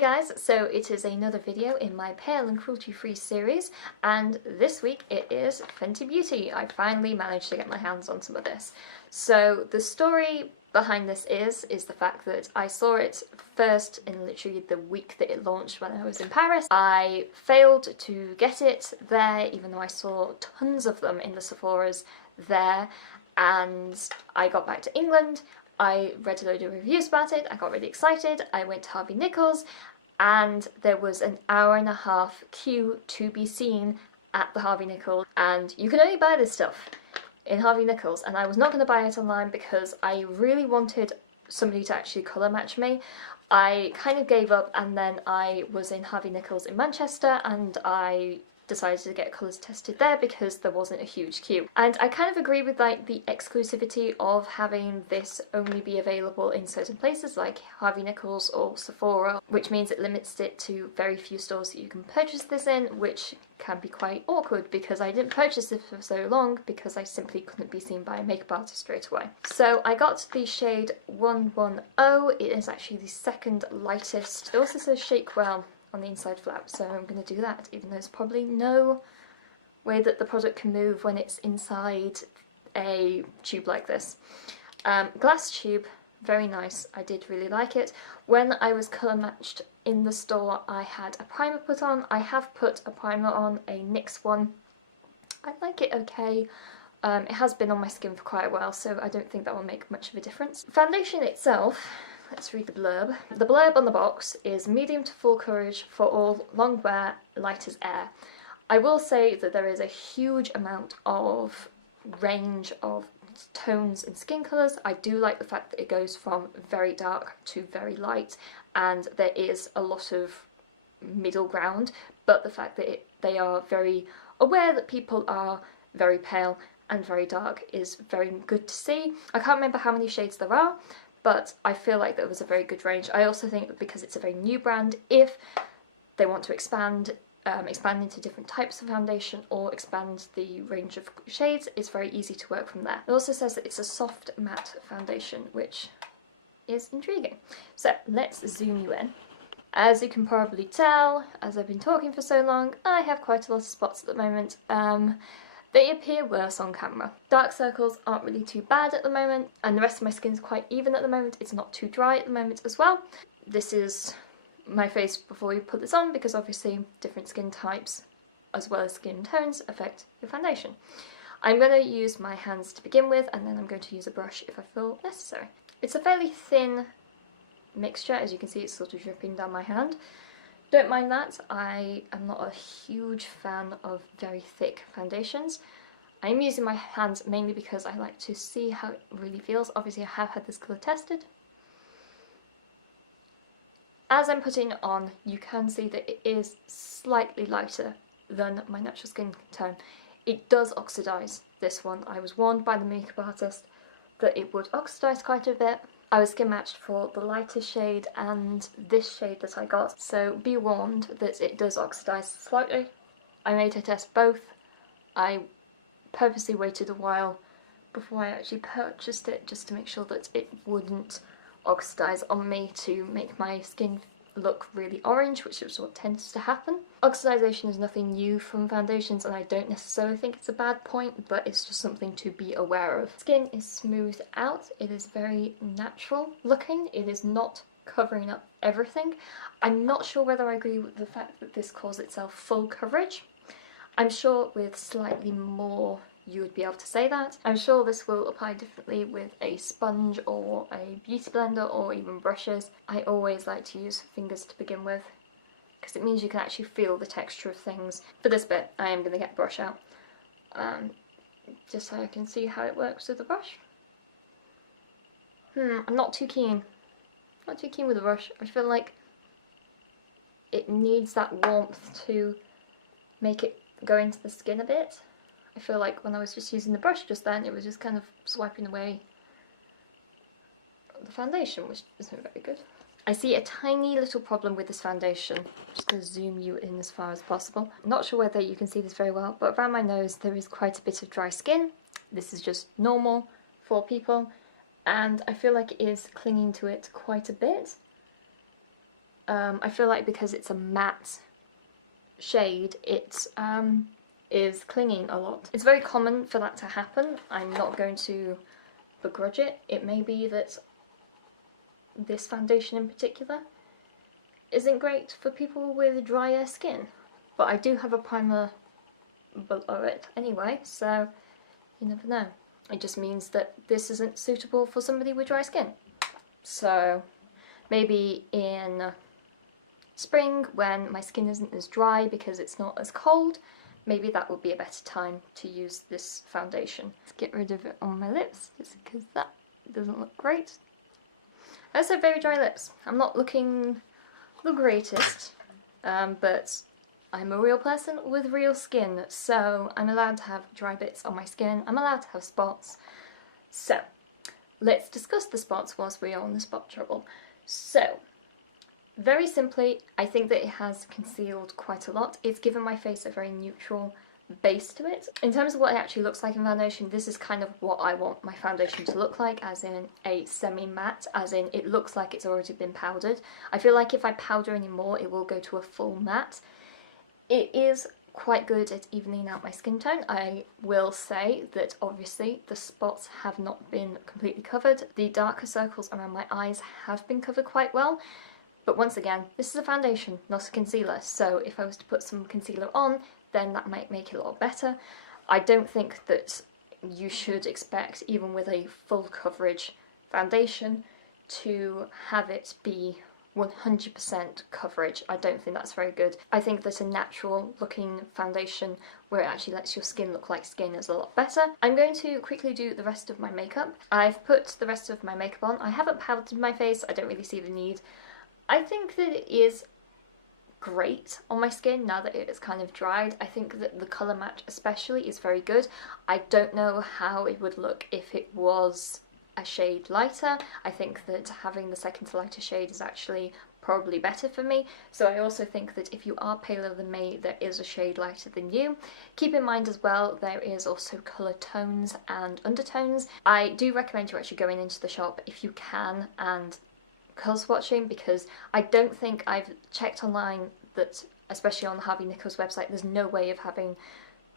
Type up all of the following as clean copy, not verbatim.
Hey guys, so it is another video in my Pale and Cruelty-free series, and this week it is Fenty Beauty. I finally managed to get my hands on some of this. So the story behind this is the fact that I saw it first in literally the week that it launched when I was in Paris. I failed to get it there, even though I saw tons of them in the Sephora's there, and I got back to England. I read a load of reviews about it, I got really excited, I went to Harvey Nichols, and there was an hour-and-a-half queue to be seen at the Harvey Nichols, and you can only buy this stuff in Harvey Nichols, and I was not going to buy it online because I really wanted somebody to actually colour match me. I kind of gave up, and then I was in Harvey Nichols in Manchester, and I decided to get colours tested there because there wasn't a huge queue. And I kind of agree with like the exclusivity of having this only be available in certain places like Harvey Nichols or Sephora, which means it limits it to very few stores that you can purchase this in, which can be quite awkward because I didn't purchase this for so long because I simply couldn't be seen by a makeup artist straight away. So I got the shade 110. It is actually the second lightest. It also says shake well on the inside flap, so I'm going to do that, even though there's probably no way that the product can move when it's inside a tube like this. Glass tube, very nice, I did really like it. When I was colour matched in the store, I had a primer put on. I have put a primer on, a NYX one. I like it okay. It has been on my skin for quite a while, so I don't think that will make much of a difference. Foundation itself, let's read the blurb. The blurb on the box is medium to full coverage for all, long wear, light as air. I will say that there is a huge amount of range of tones and skin colours. I do like the fact that it goes from very dark to very light, and there is a lot of middle ground, but the fact that they are very aware that people are very pale and very dark is very good to see. I can't remember how many shades there are, but I feel like there was a very good range. I also think that because it's a very new brand, if they want to expand into different types of foundation or expand the range of shades, it's very easy to work from there. It also says that it's a soft matte foundation, which is intriguing. So let's zoom you in. As you can probably tell, as I've been talking for so long, I have quite a lot of spots at the moment. They appear worse on camera. Dark circles aren't really too bad at the moment, and the rest of my skin's quite even at the moment. It's not too dry at the moment as well. This is my face before you put this on, because obviously different skin types as well as skin tones affect your foundation. I'm going to use my hands to begin with, and then I'm going to use a brush if I feel necessary. It's a fairly thin mixture, as you can see it's sort of dripping down my hand. Don't mind that. I am not a huge fan of very thick foundations. I'm using my hands mainly because I like to see how it really feels. Obviously I have had this colour tested. As I'm putting it on, you can see that it is slightly lighter than my natural skin tone. It does oxidise, this one. I was warned by the makeup artist that it would oxidise quite a bit. I was skin matched for the lightest shade and this shade that I got, so be warned that it does oxidise slightly. I made her test both. I purposely waited a while before I actually purchased it just to make sure that it wouldn't oxidise on me to make my skin look really orange, which is what tends to happen. Oxidization is nothing new from foundations, and I don't necessarily think it's a bad point, but it's just something to be aware of. Skin is smoothed out, it is very natural looking, it is not covering up everything. I'm not sure whether I agree with the fact that this calls itself full coverage. I'm sure with slightly more you would be able to say that. I'm sure this will apply differently with a sponge or a beauty blender or even brushes. I always like to use fingers to begin with, because it means you can actually feel the texture of things. For this bit, I am going to get brush out, just so I can see how it works with the brush. I'm not too keen. Not too keen with the brush. I feel like it needs that warmth to make it go into the skin a bit. I feel like when I was just using the brush just then, it was just kind of swiping away the foundation, which isn't very good. I see a tiny little problem with this foundation. I'm just going to zoom you in as far as possible. I'm not sure whether you can see this very well, but around my nose there is quite a bit of dry skin. This is just normal for people, and I feel like it is clinging to it quite a bit. I feel like because it's a matte shade, it is clinging a lot. It's very common for that to happen. I'm not going to begrudge it. It may be that this foundation in particular isn't great for people with drier skin, but I do have a primer below it anyway, so you never know. It just means that this isn't suitable for somebody with dry skin. So maybe in spring, when my skin isn't as dry because it's not as cold, maybe that would be a better time to use this foundation. Let's get rid of it on my lips, just because that doesn't look great. I also have very dry lips. I'm not looking the greatest, but I'm a real person with real skin, so I'm allowed to have dry bits on my skin, I'm allowed to have spots. So, let's discuss the spots whilst we are on the spot trouble. So, very simply, I think that it has concealed quite a lot. It's given my face a very neutral base to it. In terms of what it actually looks like in foundation, this is kind of what I want my foundation to look like, as in a semi-matte, as in it looks like it's already been powdered. I feel like if I powder any more, it will go to a full matte. It is quite good at evening out my skin tone. I will say that obviously the spots have not been completely covered. The darker circles around my eyes have been covered quite well. But once again, this is a foundation, not a concealer, so if I was to put some concealer on, then that might make it a lot better. I don't think that you should expect, even with a full coverage foundation, to have it be 100% coverage. I don't think that's very good. I think that a natural looking foundation where it actually lets your skin look like skin is a lot better. I'm going to quickly do the rest of my makeup. I've put the rest of my makeup on. I haven't powdered my face, I don't really see the need. I think that it is great on my skin now that it is kind of dried. I think that the colour match especially is very good. I don't know how it would look if it was a shade lighter. I think that having the second to lighter shade is actually probably better for me. So I also think that if you are paler than me, there is a shade lighter than you. Keep in mind as well, there is also colour tones and undertones. I do recommend you actually going into the shop if you can and colour swatching, because I don't think I've checked online that, especially on the Harvey Nichols website, there's no way of having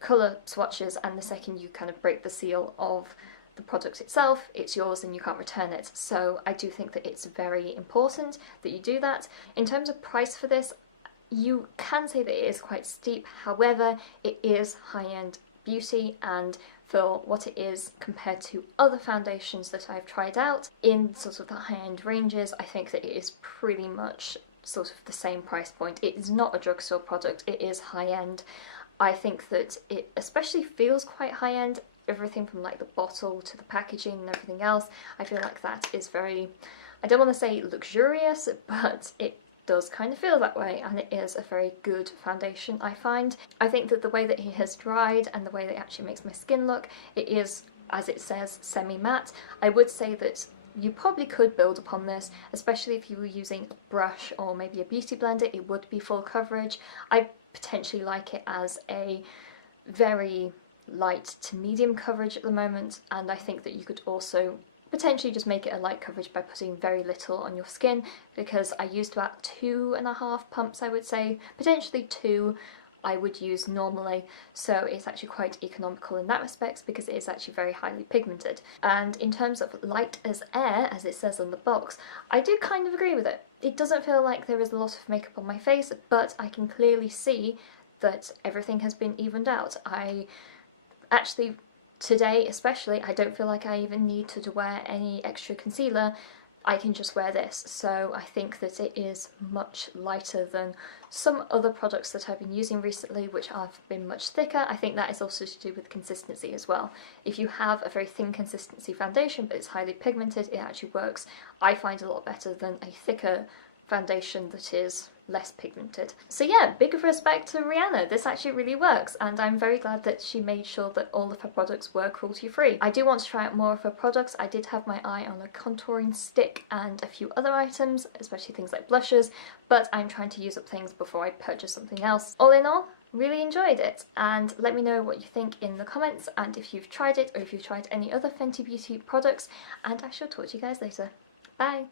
colour swatches and the second you kind of break the seal of the product itself, it's yours and you can't return it. So I do think that it's very important that you do that. In terms of price for this, you can say that it is quite steep, however it is high-end beauty, and for what it is compared to other foundations that I've tried out in sort of the high-end ranges, I think that it is pretty much sort of the same price point. It is not a drugstore product, it is high-end. I think that it especially feels quite high-end, everything from like the bottle to the packaging and everything else. I feel like that is very, I don't want to say luxurious, but it does kind of feel that way, and it is a very good foundation, I find. I think that the way that it has dried and the way that it actually makes my skin look, it is, as it says, semi-matte. I would say that you probably could build upon this, especially if you were using a brush or maybe a beauty blender, it would be full coverage. I potentially like it as a very light to medium coverage at the moment, and I think that you could also potentially just make it a light coverage by putting very little on your skin, because I used about 2.5 pumps, I would say, potentially 2 I would use normally, so it's actually quite economical in that respect because it is actually very highly pigmented. And in terms of light as air, as it says on the box, I do kind of agree with it. It doesn't feel like there is a lot of makeup on my face, but I can clearly see that everything has been evened out. I actually, today especially, I don't feel like I even need to wear any extra concealer. I can just wear this, so I think that it is much lighter than some other products that I've been using recently, which have been much thicker. I think that is also to do with consistency as well. If you have a very thin consistency foundation but it's highly pigmented, it actually works, I find, a lot better than a thicker foundation that is less pigmented. So yeah, big respect to Rihanna. This actually really works, and I'm very glad that she made sure that all of her products were cruelty-free. I do want to try out more of her products. I did have my eye on a contouring stick and a few other items, especially things like blushes, but I'm trying to use up things before I purchase something else. All in all, really enjoyed it, and let me know what you think in the comments, and if you've tried it or if you've tried any other Fenty Beauty products, and I shall talk to you guys later. Bye!